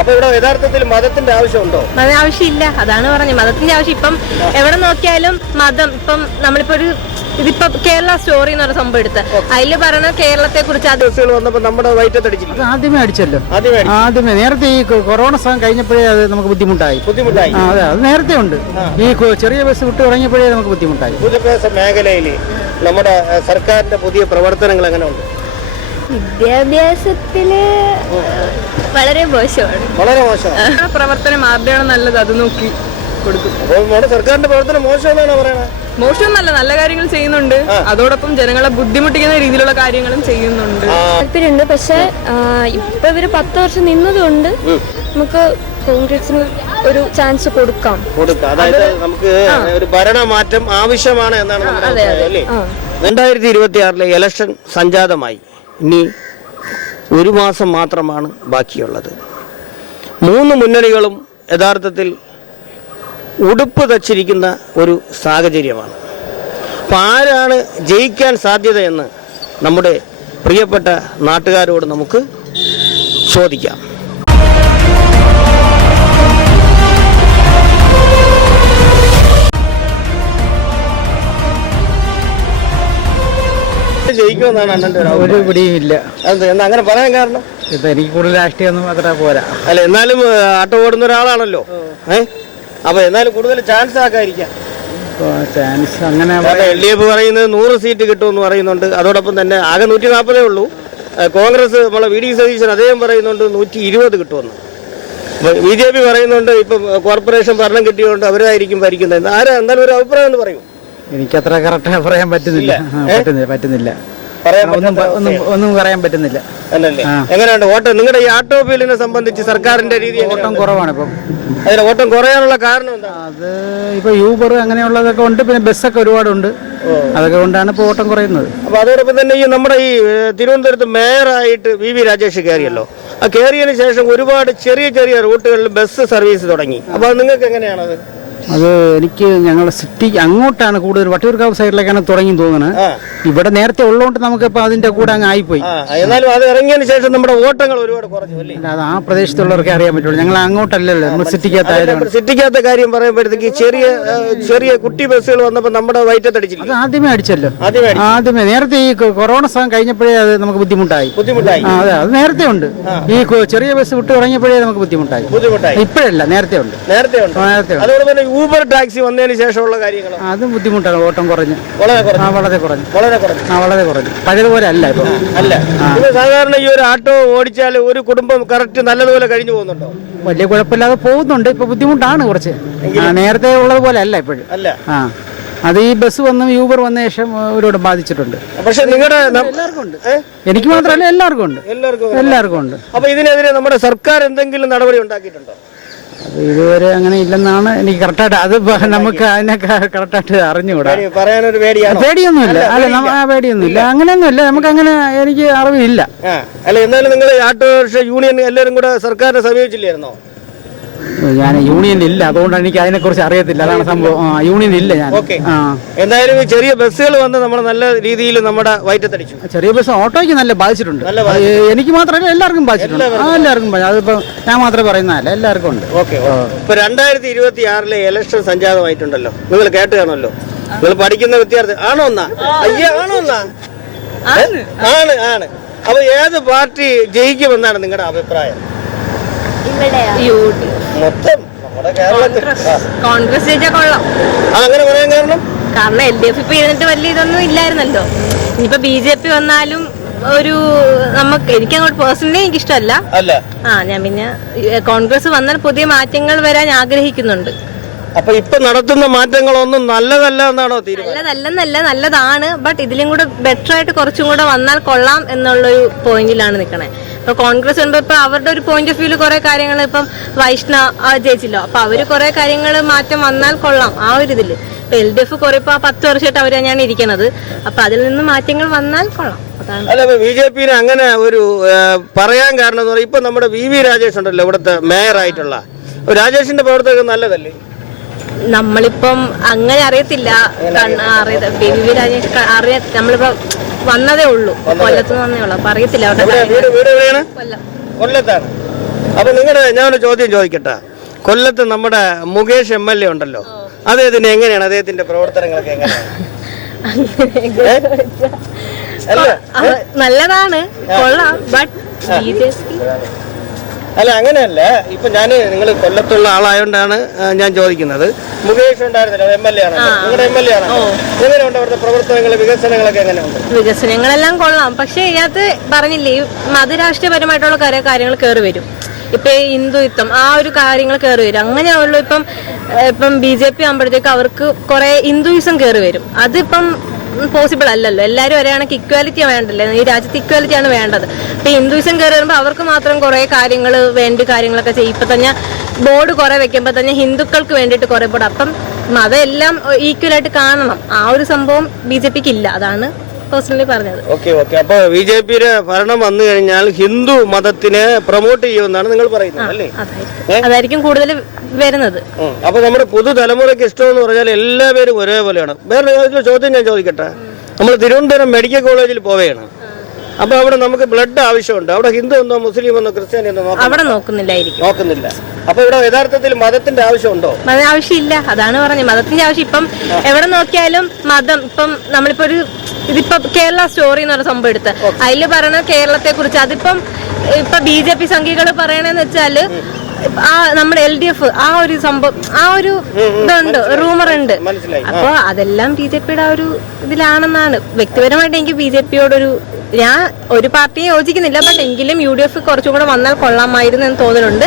അപ്പൊ ഇവിടെ യഥാർത്ഥത്തിൽ മതത്തിന്റെ ആവശ്യമുണ്ടോ? ആവശ്യമില്ല, അതാണ് പറഞ്ഞത്. മതത്തിന്റെ ആവശ്യം ഇപ്പം എവിടെ നോക്കിയാലും മതം. ഇപ്പം നമ്മളിപ്പോ ഇതിപ്പോ കേരള സ്റ്റോറി എന്ന് പറഞ്ഞ സംഭവം എടുത്ത് അതില് പറഞ്ഞ കേരളത്തെ കുറിച്ച് ബസ്സുകൾ വന്നപ്പോ നമ്മുടെ വയറ്റത്തടിച്ചില്ല. ആദ്യമേ അടിച്ചല്ലോ, ആദ്യമേ. നേരത്തെ ഈ കൊറോണ സമയം കഴിഞ്ഞപ്പോഴേ അത് നമുക്ക് ബുദ്ധിമുട്ടായി. അതെ, അത് നേരത്തെ ഉണ്ട്. ഈ ചെറിയ ബസ് വിട്ട് തുടങ്ങിയപ്പോഴേ നമുക്ക് ബുദ്ധിമുട്ടായി. വിദ്യാഭ്യാസ മേഖലയിൽ നമ്മുടെ സർക്കാരിന്റെ പുതിയ പ്രവർത്തനങ്ങൾ എങ്ങനെ ഉണ്ട്? വിദ്യാഭ്യാസത്തില് വളരെ മോശമാണ്. വളരെ മോശമാണ്. പ്രവർത്തനം ആരുടെയാണ് നല്ലത് അത് നോക്കി കൊടുക്കും. സർക്കാരിന്റെ പ്രവർത്തനം മോശമെന്നാണ് പറയുന്നത്. മോശമൊന്നല്ല, നല്ല കാര്യങ്ങൾ ചെയ്യുന്നുണ്ട്. അതോടൊപ്പം ജനങ്ങളെ ബുദ്ധിമുട്ടിക്കുന്ന രീതിയിലുള്ള കാര്യങ്ങളും ചെയ്യുന്നുണ്ട്. താല്പര്യമുണ്ട്, പക്ഷെ ഇപ്പൊ ഇവര് 10 വർഷം നിന്നതുകൊണ്ട് നമുക്ക് കോൺഗ്രസിന് ഒരു ചാൻസ് കൊടുക്കാം. അതായത് നമുക്ക് ഒരു ഭരണമാറ്റം ആവശ്യമാണ് എന്നാണ്. 2026 ഇലക്ഷൻ സംജാതമായി. ഇനി ഒരു മാസം മാത്രമാണ് ബാക്കിയുള്ളത്. 3 മുന്നണികളും യഥാർത്ഥത്തിൽ ഉടുപ്പ് തച്ചിരിക്കുന്ന ഒരു സാഹചര്യമാണ്. അപ്പം ആരാണ് ജയിക്കാൻ സാധ്യതയെന്ന് നമ്മുടെ പ്രിയപ്പെട്ട നാട്ടുകാരോട് നമുക്ക് ചോദിക്കാം. ജയിക്കുമെന്നാണ് അണ്ണന്റെ ഒരു പിടിയും ഇല്ല. എന്താ അങ്ങനെ പറയാൻ കാരണം? ഇപ്പൊ എനിക്ക് കൂടുതൽ രാഷ്ട്രീയമൊന്നും അത്ര പോരാ. അല്ല, എന്നാലും ആട്ടോ ഓടുന്ന ഒരാളാണല്ലോ. അപ്പൊ എന്നാലും കൂടുതൽ ചാൻസ് ആക്കാതിരിക്കാം. ചാൻസ് അങ്ങനെ LDF പറയുന്നത് 100 സീറ്റ് കിട്ടുമെന്ന് പറയുന്നുണ്ട്. അതോടൊപ്പം തന്നെ ആകെ 140 ഉള്ളൂ. കോൺഗ്രസ് നമ്മളെ VD സതീശൻ അദ്ദേഹം പറയുന്നുണ്ട് 120 കിട്ടുമെന്ന്. BJP പറയുന്നുണ്ട് ഇപ്പം കോർപ്പറേഷൻ ഭരണം കിട്ടിയതുകൊണ്ട് അവരായിരിക്കും ഭരിക്കുന്നത്. ആരാ എന്തായാലും ഒരു അഭിപ്രായം എന്ന് പറയും. എനിക്കത്ര കറക്റ്റ് പറയാൻ പറ്റുന്നില്ല. ഒന്നും പറയാൻ പറ്റുന്നില്ല. എങ്ങനെയുണ്ട് വോട്ട്? നിങ്ങളുടെ ഈ ആട്ടോ ബില്ലിനെ സംബന്ധിച്ച് സർക്കാരിന്റെ രീതി ഓട്ടം കുറവാണ് ഇപ്പം. അതിന് ഓട്ടം കുറയാനുള്ള കാരണം എന്താ? അത് ഇപ്പൊ യൂബർ അങ്ങനെയുള്ളതൊക്കെ ഉണ്ട്, പിന്നെ ബസ്സൊക്കെ ഒരുപാടുണ്ട്. അതൊക്കെ കൊണ്ടാണ് ഇപ്പൊ ഓട്ടം കുറയുന്നത്. അപ്പൊ അതോടൊപ്പം തന്നെ ഈ നമ്മുടെ ഈ തിരുവനന്തപുരത്ത് മേയറായിട്ട് VV രാജേഷ് കയറിയല്ലോ. ആ കയറിയതിനു ശേഷം ഒരുപാട് ചെറിയ ചെറിയ റൂട്ടുകളിൽ ബസ് സർവീസ് തുടങ്ങി. അപ്പൊ അത് നിങ്ങൾക്ക് എങ്ങനെയാണത്? അത് എനിക്ക് ഞങ്ങളുടെ സിറ്റി അങ്ങോട്ടാണ് കൂടുതൽ, വട്ടിയൂർക്കാവ് സൈഡിലേക്കാണ് തുടങ്ങി തോന്നുന്നത്. ഇവിടെ നേരത്തെ ഉള്ളതുകൊണ്ട് നമുക്ക് ഇപ്പൊ അതിന്റെ കൂടെ അങ്ങ് ആയിപ്പോയി. എന്നാലും അത് ഇറങ്ങിയതിന് ശേഷം നമ്മുടെ ഓട്ടങ്ങൾ ഒരുപാട് കുറഞ്ഞു അല്ലേ? അത് ആ പ്രദേശത്തുള്ളവർക്ക് അറിയാൻ പറ്റുള്ളൂ. ഞങ്ങൾ അങ്ങോട്ടല്ലല്ലോ, നമ്മൾ സിറ്റിക്കകത്തായാലും. സിറ്റിക്കകത്തെ കാര്യം പറയുമ്പോഴത്തേക്ക് ചെറിയ ചെറിയ കുട്ടി ബസ്സുകൾ വന്നപ്പോൾ നമ്മുടെ വയറ്റത്തടിച്ചില്ല. അത് ആദ്യമേ അടിച്ചല്ലോ, ആദ്യമേ. നേരത്തെ ഈ കൊറോണ സമയം കഴിഞ്ഞപ്പോഴേ അത് നമുക്ക് ബുദ്ധിമുട്ടായി. അതെ, അത് നേരത്തെ ഉണ്ട്. ഈ ചെറിയ ബസ് വിട്ട് തുടങ്ങിയപ്പോഴേ നമുക്ക് ബുദ്ധിമുട്ടായി. ഇപ്പോഴല്ല, നേരത്തെ ഉണ്ട്. ഊബർ ടാക്സി വന്നതിന് ശേഷമുള്ള കാര്യങ്ങൾ അതും ബുദ്ധിമുട്ടാണ്. ഓട്ടം കുറഞ്ഞു, വളരെ കുറഞ്ഞു. പഴയതുപോലെ അല്ല ഇപ്പൊ. അല്ല, സാധാരണ ഈ ഒരു ആട്ടോ ഓടിച്ചാൽ ഒരു കുടുംബം കറക്റ്റ് നല്ലതുപോലെ കഴിഞ്ഞു പോകുന്നുണ്ടോ? വലിയ കുഴപ്പമില്ലാതെ പോകുന്നുണ്ട്. ഇപ്പൊ ബുദ്ധിമുട്ടാണ് കുറച്ച്. നേരത്തെ ഉള്ളതുപോലെ അല്ല ഇപ്പോഴും. അത് ഈ ബസ് വന്നും യൂബർ വന്ന ശേഷം ഒരുപാട് ബാധിച്ചിട്ടുണ്ട്. പക്ഷെ നിങ്ങളുടെ എല്ലാവർക്കും ഉണ്ട്, എനിക്ക് മാത്രമല്ല എല്ലാവർക്കും ഉണ്ട്. അപ്പൊ ഇതിനെതിരെ നമ്മുടെ സർക്കാർ എന്തെങ്കിലും നടപടി ഉണ്ടാക്കിയിട്ടുണ്ടോ? അത് ഇതുവരെ അങ്ങനെ ഇല്ലെന്നാണ് എനിക്ക് കറക്റ്റായിട്ട്. അത് നമുക്ക് അതിനെ കറക്റ്റായിട്ട് അറിഞ്ഞുകൂടാ. പറയാനൊരു പേടിയൊന്നുമില്ല. പേടിയൊന്നുമില്ല, അങ്ങനെയൊന്നുമില്ല. നമുക്ക് അങ്ങനെ എനിക്ക് അറിവില്ല. അല്ല, എന്നാലും നിങ്ങൾ ആട്ടോ യൂണിയൻ എല്ലാവരും കൂടെ സർക്കാരിനെ സമീപിച്ചില്ലായിരുന്നോ? ഞാൻ യൂണിയൻ ഇല്ല, അതുകൊണ്ടാണ് എനിക്ക് അതിനെ കുറിച്ച് അറിയത്തില്ല. അതാണ് സംഭവം. യൂണിയൻ ഇല്ല ഞാൻ. എന്തായാലും ചെറിയ ബസ്സുകൾ വന്ന് നമ്മൾ നല്ല രീതിയിൽ നമ്മുടെ വയറ്റത്തടിച്ചു. ചെറിയ ബസ് ഓട്ടോയ്ക്ക് നല്ല ബാധിച്ചിട്ടുണ്ട്. എനിക്ക് മാത്രമല്ല, എല്ലാവർക്കും ബാധിച്ചിട്ടുണ്ട്. എല്ലാവർക്കും. അതിപ്പോ ഞാൻ മാത്രമേ പറയുന്നതല്ല, എല്ലാവർക്കും ഉണ്ട്. ഇപ്പൊ 2026 ഇലക്ഷൻ സംജാതമായിട്ടുണ്ടല്ലോ. നിങ്ങൾ കേട്ട് കാണുമല്ലോ. നിങ്ങൾ പഠിക്കുന്ന വിദ്യാർത്ഥി ആണോ എന്നാ? ആണ്. അപ്പൊ ഏത് പാർട്ടി ജയിക്കുമെന്നാണ് നിങ്ങളുടെ അഭിപ്രായം? മൊത്തം നമ്മുടെ കേരളത്തിൽ കോൺഗ്രസ് ജയിച്ചാൽ കൊള്ളാം. അതങ്ങനെ പറയാൻ കാരണം LDF ഇപ്പൊ ഇരുന്നിട്ട് വലിയ ഇതൊന്നും ഇല്ലായിരുന്നല്ലോ. ഇനിയിപ്പോ BJP വന്നാലും ഒരു എനിക്കങ്ങോട്ട് പേഴ്സണലി എനിക്ക് ഇഷ്ടമല്ല. ഞാൻ പിന്നെ കോൺഗ്രസ് വന്നാൽ പുതിയ മാറ്റങ്ങൾ വരാൻ ആഗ്രഹിക്കുന്നുണ്ട്. അപ്പൊ ഇപ്പൊ നടത്തുന്ന മാറ്റങ്ങളൊന്നും നല്ലതല്ല എന്നാണോ തീരുമാനം? നല്ലതാണ്. ബട്ട് ഇതിലും കൂടെ ബെറ്റർ ആയിട്ട് കുറച്ചും കൂടെ വന്നാൽ കൊള്ളാം എന്നുള്ളൊരു പോയിന്റിലാണ് നിൽക്കണേ. ഇപ്പൊ കോൺഗ്രസ് വരുമ്പോ ഇപ്പൊ അവരുടെ ഒരു പോയിന്റ് ഓഫ് വ്യൂ കുറെ കാര്യങ്ങൾ ഇപ്പം വൈഷ്ണവ് ജയിച്ചില്ലോ. അപ്പൊ അവര് കുറെ കാര്യങ്ങൾ മാറ്റം വന്നാൽ കൊള്ളാം ആ ഒരു ഇതില്. ഇപ്പൊ LDF കുറെ ഇപ്പൊ 10 വർഷമായിട്ട് അവര് തന്നെയാണ് ഇരിക്കുന്നത്. അപ്പൊ അതിൽ നിന്ന് മാറ്റങ്ങൾ വന്നാൽ കൊള്ളാം. അല്ല, BJP അങ്ങനെ ഒരു പറയാൻ കാരണം എന്ന് പറഞ്ഞാൽ ഇപ്പൊ നമ്മുടെ VV രാജേഷ് ഉണ്ടല്ലോ, ഇവിടുത്തെ മേയർ ആയിട്ടുള്ള രാജേഷിന്റെ പ്രവർത്തകർ നല്ലതല്ലേ? നമ്മളിപ്പം അങ്ങനെ അറിയത്തില്ല. VV രാജേഷ് നമ്മളിപ്പോ വന്നതേ ഉള്ളൂ, കൊല്ലത്ത് വന്നേ ഉള്ളൂ. അപ്പൊ അറിയത്തില്ല. കൊല്ലത്താണ്. അപ്പൊ ഞാനൊരു ചോദ്യം ചോദിക്കട്ടെ. കൊല്ലത്ത് നമ്മുടെ മുകേഷ് MLA ഉണ്ടല്ലോ, അദ്ദേഹത്തിന് എങ്ങനെയാണ് അദ്ദേഹത്തിന്റെ പ്രവർത്തനങ്ങളൊക്കെ എങ്ങനെയാണ്? നല്ലതാണ്, കൊള്ളാം. ബട്ട് അല്ല, അങ്ങനെയല്ല. ഇപ്പൊ നിങ്ങൾ കൊല്ലത്തുള്ള ആളായോണ്ടാണ് ഞാൻ ചോദിക്കുന്നത്. മുകേഷ് ഉണ്ടായിരുന്നല്ലോ, MLA ആണല്ലോ, നിങ്ങളുടെ MLA ആണല്ലോ. എങ്ങനെയുണ്ട് അവിടുത്തെ പ്രവർത്തനങ്ങൾ, വികസനങ്ങളൊക്കെ എങ്ങനെയുണ്ട്? വികസനങ്ങളെല്ലാം കൊള്ളാം. പക്ഷെ ഇതിനകത്ത് പറഞ്ഞില്ലേ, മതരാഷ്ട്രീയപരമായിട്ടുള്ള കാര്യങ്ങൾ കയറി വരും. ഇപ്പൊ ഹിന്ദുത്വം ആ ഒരു കാര്യങ്ങൾ കയറി വരും. അങ്ങനെയാവുള്ളൂ. ഇപ്പം BJP ആകുമ്പോഴത്തേക്ക് അവർക്ക് കുറെ ഹിന്ദുയിസം കയറി വരും. അതിപ്പം പോസിബിൾ അല്ലല്ലോ. എല്ലാവരും ഒരേ കണക്ക് ഇക്വാലിറ്റി വേണ്ടല്ലോ. ഈ രാജ്യത്ത് ഇക്വാലിറ്റിയാണ് വേണ്ടത്. ഇപ്പൊ ഹിന്ദുയിസം കയറി വരുമ്പോൾ അവർക്ക് മാത്രം കുറെ കാര്യങ്ങൾ കാര്യങ്ങളൊക്കെ ചെയ്യും. ഇപ്പൊ തന്നെ ബോർഡ് കുറെ വെക്കുമ്പോ തന്നെ ഹിന്ദുക്കൾക്ക് വേണ്ടിയിട്ട് കുറെ ബോർഡ്. അപ്പം മതം എല്ലാം ഈക്വലായിട്ട് കാണണം. ആ ഒരു സംഭവം BJPക്ക് ഇല്ല. അതാണ് പേഴ്സണലി പറഞ്ഞത്. ഓക്കെ. അപ്പൊ BJPയുടെ ഭരണം വന്നു കഴിഞ്ഞാൽ ഹിന്ദു മതത്തിനെ പ്രൊമോട്ട് ചെയ്യുമെന്നാണ് നിങ്ങൾ പറയുന്നത് അല്ലേ? അതായിരിക്കും കൂടുതൽ വരുന്നത്. അപ്പൊ നമ്മുടെ പുതുതലമുറയ്ക്ക് ഇഷ്ടമെന്ന് പറഞ്ഞാൽ എല്ലാവരും ഒരേപോലെയാണ്. വേറെ ചോദ്യം ഞാൻ ചോദിക്കട്ടെ. നമ്മൾ തിരുവനന്തപുരം മെഡിക്കൽ കോളേജിൽ പോവുകയാണ്. അപ്പൊ അവിടെ നമുക്ക് ബ്ലഡ് ആവശ്യമുണ്ട്. അവിടെ ഹിന്ദു എന്നോ മുസ്ലിം എന്നോ ക്രിസ്ത്യാനി എന്നോ അവിടെ നോക്കുന്നില്ല. അപ്പൊ ഇവിടെ യഥാർത്ഥത്തിൽ മതത്തിന്റെ ആവശ്യമുണ്ടോ? ആവശ്യമില്ല. അതാണ് പറഞ്ഞത്, മതത്തിന്റെ ആവശ്യം. ഇപ്പം എവിടെ നോക്കിയാലും മതം. ഇപ്പം നമ്മളിപ്പോ ഇതിപ്പോ കേരള സ്റ്റോറി എന്ന് പറഞ്ഞ സംഭവം എടുത്ത് അതില് പറയണ കേരളത്തെ കുറിച്ച്. അതിപ്പം ഇപ്പൊ BJP സംഘികൾ പറയണെന്ന് വെച്ചാല് നമ്മുടെ LDF ആ ഒരു സംഭവം, ആ ഒരു ഇതുണ്ട്, റൂമർ ഉണ്ട്. അപ്പൊ അതെല്ലാം BJPയുടെ ആ ഒരു ഇതിലാണെന്നാണ്. വ്യക്തിപരമായിട്ട് എനിക്ക് BJPയോടൊരു, ഞാൻ ഒരു പാർട്ടിയെ യോജിക്കുന്നില്ല. ബട്ട് എങ്കിലും UDF കുറച്ചും കൂടെ വന്നാൽ കൊള്ളാമായിരുന്നു എന്ന് തോന്നുന്നുണ്ട്.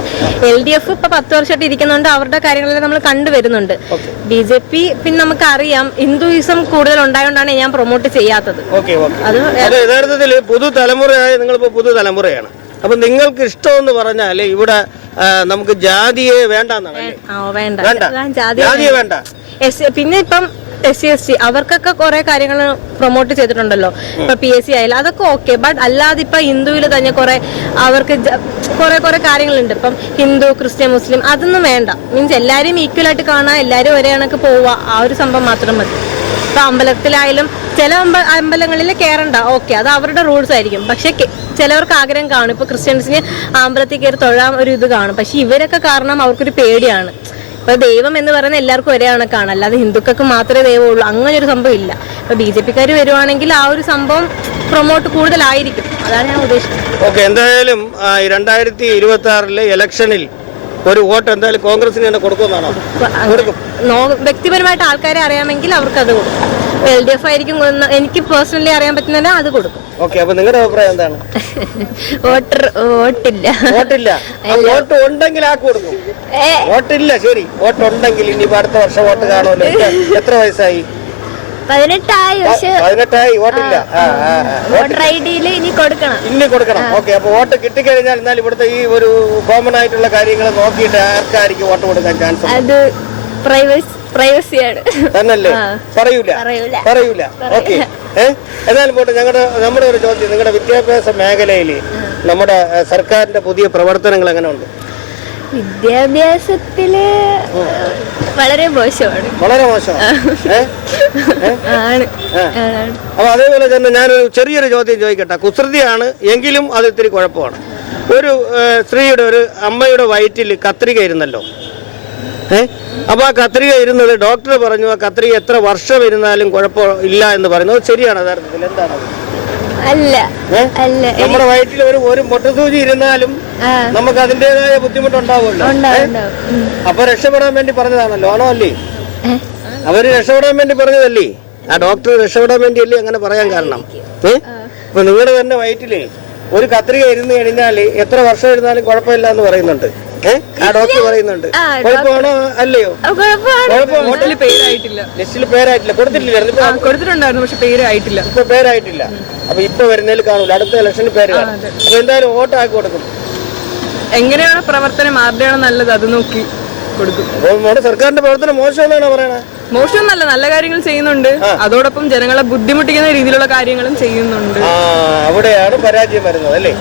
LDF ഇപ്പൊ 10 വർഷമായിട്ട് ഇരിക്കുന്നുണ്ട്. അവരുടെ കാര്യങ്ങളെല്ലാം നമ്മൾ കണ്ടുവരുന്നുണ്ട്. BJP പിന്നെ നമുക്കറിയാം ഹിന്ദുയിസം കൂടുതൽ ഉണ്ടായതുകൊണ്ടാണ് ഞാൻ പ്രൊമോട്ട് ചെയ്യാത്തത്. അത് യഥാർത്ഥത്തിൽ പുതുതലമുറയായ നിങ്ങളിപ്പോ പുതുതലമുറയാണ്. അപ്പൊ നിങ്ങൾക്ക് ഇഷ്ടമെന്ന് പറഞ്ഞാല് ഇവിടെ നമുക്ക് ജാതിയെ വേണ്ടെന്നാണ്. ജാതിയെ വേണ്ട. പിന്നെ ഇപ്പം SC അവർക്കൊക്കെ കുറെ കാര്യങ്ങൾ പ്രൊമോട്ട് ചെയ്തിട്ടുണ്ടല്ലോ. ഇപ്പൊ PSC ആയാലും അതൊക്കെ ഓക്കെ. ബട്ട് അല്ലാതെ ഇപ്പൊ ഹിന്ദുവിൽ തന്നെ അവർക്ക് കുറെ കാര്യങ്ങളുണ്ട്. ഇപ്പം ഹിന്ദു, ക്രിസ്ത്യൻ, മുസ്ലിം അതൊന്നും വേണ്ട. മീൻസ് എല്ലാരും ഈക്വൽ ആയിട്ട് കാണാൻ, എല്ലാരും ഒരേ കണക്ക് പോവുക, ആ ഒരു സംഭവം മാത്രം മതി. ഇപ്പൊ അമ്പലത്തിലായാലും ചില അമ്പലങ്ങളിൽ കയറണ്ട, ഓക്കെ, അത് അവരുടെ റൂൾസ് ആയിരിക്കും. പക്ഷെ ചിലവർക്ക് ആഗ്രഹം കാണും. ഇപ്പൊ ക്രിസ്ത്യൻസിന് അമ്പലത്തിൽ കയറി തൊഴാൻ ഒരു ഇത് കാണും. പക്ഷെ ഇവരൊക്കെ കാരണം അവർക്കൊരു പേടിയാണ്. ഇപ്പൊ ദൈവം എന്ന് പറയുന്നത് എല്ലാവർക്കും ഒരേ കണക്കാണ്, അല്ലാതെ ഹിന്ദുക്കൾക്ക് മാത്രമേ ദൈവമുള്ളൂ, അങ്ങനെ ഒരു സംഭവം ഇല്ല. ഇപ്പൊ BJPക്കാർ വരുവാണെങ്കിൽ ആ ഒരു സംഭവം പ്രൊമോട്ട് കൂടുതലായിരിക്കും. അതാണ് ഞാൻ ഉദ്ദേശിക്കുന്നത്. ഓക്കെ. എന്തായാലും 2026 ഇലക്ഷനിൽ ഒരു വോട്ട് എന്തായാലും കോൺഗ്രസിന് തന്നെ കൊടുക്കുമെന്നാണോ? വ്യക്തിപരമായിട്ട് ആൾക്കാരെ അറിയാമെങ്കിൽ അവർക്ക് അത് കൊടുക്കും. LDF ആയിരിക്കും എനിക്ക് പേഴ്സണലി അറിയാൻ പറ്റുന്ന അത് കൊടുക്കും. ഓക്കെ. അപ്പൊ നിങ്ങളുടെ അഭിപ്രായം എന്താണ്? വോട്ടില്ല. വോട്ട് ഉണ്ടെങ്കിൽ ആ കൊടുക്കും. വോട്ടില്ല, ശരി. വോട്ട് ഉണ്ടെങ്കിൽ ഇനി അടുത്ത വർഷം വോട്ട് കാണുമല്ലോ. എത്ര വയസ്സായി? 18ആയി. വോട്ടില്ല. വോട്ടർ ഐഡിയിൽ ഇനി കൊടുക്കണം. ഓക്കെ. അപ്പൊ വോട്ട് കിട്ടിക്കഴിഞ്ഞാൽ എന്നാൽ ഇവിടുത്തെ ഈ ഒരു കോമൺ ആയിട്ടുള്ള കാര്യങ്ങൾ നോക്കിയിട്ട് ആർക്കായിരിക്കും വോട്ട് കൊടുക്കാൻ ചാൻസ്? അത് പ്രൈവസിയാണ്. തന്നല്ലേ? പറയൂല. ഓക്കെ. എന്നാലും പോട്ടെ. നമ്മുടെ ഒരു ചോദ്യം, നിങ്ങളുടെ വിദ്യാഭ്യാസ മേഖലയിൽ നമ്മുടെ സർക്കാരിന്റെ പുതിയ പ്രവർത്തനങ്ങൾ എങ്ങനെയുണ്ട്? വിദ്യാഭ്യാസത്തില് വളരെ മോശമാണ്. അപ്പൊ അതേപോലെ തന്നെ ഞാനൊരു ചെറിയൊരു ചോദ്യം ചോദിക്കട്ടെ. കുസൃതിയാണ് എങ്കിലും അത് ഇത്തിരി കുഴപ്പമാണ്. ഒരു സ്ത്രീയുടെ, ഒരു അമ്മയുടെ വയറ്റിൽ കത്രിക ഇരുന്നല്ലോ. അപ്പൊ ആ കത്രിക ഇരുന്നത് ഡോക്ടർ പറഞ്ഞു ആ കത്രിക എത്ര വർഷം ഇരുന്നാലും കുഴപ്പമില്ല എന്ന് പറയുന്നത് ശരിയാണ് യഥാർത്ഥത്തിൽ? എന്താണ്? അല്ല, നമ്മുടെ വയറ്റിൽ ഒരു മൊട്ടസൂചി ഇരുന്നാലും നമുക്ക് അതിൻ്റെതായ ബുദ്ധിമുട്ടുണ്ടാവുമല്ലോ. അപ്പൊ രക്ഷപ്പെടാൻ വേണ്ടി പറഞ്ഞതാണല്ലോ, ആണോ അല്ലേ? അവര് രക്ഷപ്പെടാൻ വേണ്ടി പറഞ്ഞതല്ലേ? ആ ഡോക്ടർ രക്ഷപ്പെടാൻ വേണ്ടിയല്ലേ അങ്ങനെ പറയാൻ കാരണം? ഇപ്പൊ നിങ്ങളുടെ തന്നെ വയറ്റിലേ ഒരു കത്രിക ഇരുന്ന് കഴിഞ്ഞാല് എത്ര വർഷം ഇരുന്നാലും കുഴപ്പമില്ല എന്ന് പറയുന്നുണ്ട്. ആ ഡോക്ടർ പറയുന്നുണ്ട്. കുഴപ്പമാണോ അല്ലയോ? ലിസ്റ്റിൽ പേരായിട്ടില്ല. കൊടുത്തിട്ടുണ്ടായിരുന്നു, പക്ഷെ പേരായിട്ടില്ല. ഇപ്പൊ പേരായിട്ടില്ല. അപ്പൊ ഇപ്പൊ വരുന്നതിൽ കാണൂല, അടുത്ത ഇലക്ഷനിൽ പേര് കാണും. അപ്പൊ എന്തായാലും വോട്ട് ആക്കി കൊടുക്കും. എങ്ങനെയാണോ പ്രവർത്തനം, ആരുടെയാണോ നല്ലത് അത് നോക്കി കൊടുക്കും. അപ്പോൾ സർക്കാരിന്റെ പ്രവർത്തനം മോശമെന്നാണോ പറയണത്? മോശമൊന്നല്ല, നല്ല കാര്യങ്ങൾ ചെയ്യുന്നുണ്ട്. അതോടൊപ്പം ജനങ്ങളെ ബുദ്ധിമുട്ടിക്കുന്ന രീതിയിലുള്ള കാര്യങ്ങളും ചെയ്യുന്നുണ്ട്. അവിടെയാണ് പരാജയം വരുന്നത് അല്ലേ?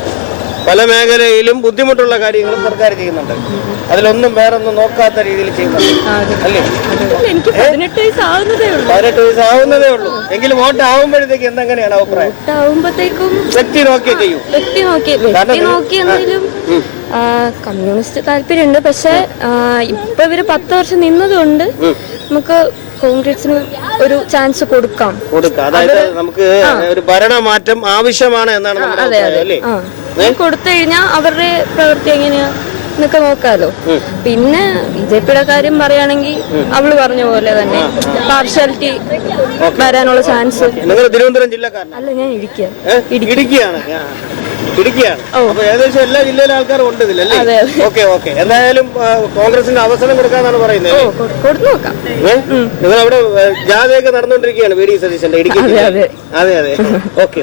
പല മേഖലയിലും ബുദ്ധിമുട്ടുള്ള കാര്യങ്ങളും സർക്കാർ ചെയ്യുന്നുണ്ട്. അതിലൊന്നും വേറൊന്നും നോക്കാത്ത രീതിയിൽ ചെയ്യുന്നുണ്ട് അല്ലേ? എനിക്ക് 18 വയസ്സാവുന്നതേ ഉള്ളൂ. എങ്കിലും വോട്ട് ആവുമ്പോഴത്തേക്ക് എന്തെങ്ങനെയാണ് അഭിപ്രായം? ആവുമ്പോഴത്തേക്കും വ്യക്തി നോക്കിയേ ചെയ്യൂ. വ്യക്തി നോക്കി കമ്മ്യൂണിസ്റ്റ് താല്പര്യമുണ്ട്. പക്ഷെ ഇപ്പൊ ഇവര് 10 വർഷം നിന്നതുകൊണ്ട് നമുക്ക് കോൺഗ്രസിന് ഒരു ചാൻസ് കൊടുക്കാം. അതായത് നമുക്ക് ഒരു ഭരണമാറ്റം ആവശ്യമാണ് എന്നാണ് നമ്മുടെ അഭിപ്രായം, അല്ലേ? കൊടുത്തു കഴിഞ്ഞാൽ അവരുടെ പ്രവൃത്തി എങ്ങനെയാ എന്നൊക്കെ നോക്കാലോ. പിന്നെ ബിജെപിയുടെ കാര്യം പറയുകയാണെങ്കിൽ അവള് പറഞ്ഞ പോലെ തന്നെ പാർഷ്യാലിറ്റി വരാനുള്ള ചാൻസ്. നിങ്ങൾ തിരുവനന്തപുരം ജില്ലക്കാരൻ? അല്ല, ഞാൻ ഇടുക്കിയാണ്. അപ്പൊ ഏകദേശം എല്ലാ ജില്ലയിലെ ആൾക്കാരും ഉണ്ട് ഇതിലല്ലേ? Okay okay. എന്തായാലും കോൺഗ്രസിന് അവസരം കൊടുക്കാന്നാണ് പറയുന്നത്. കൊടുത്തു നോക്കാം. നിങ്ങൾ അവിടെ ജാഥയൊക്കെ നടന്നുകൊണ്ടിരിക്കുകയാണ് വി ഡി സതീശന്റെ ഇടുക്കി? അതെ അതെ. ഓക്കെ.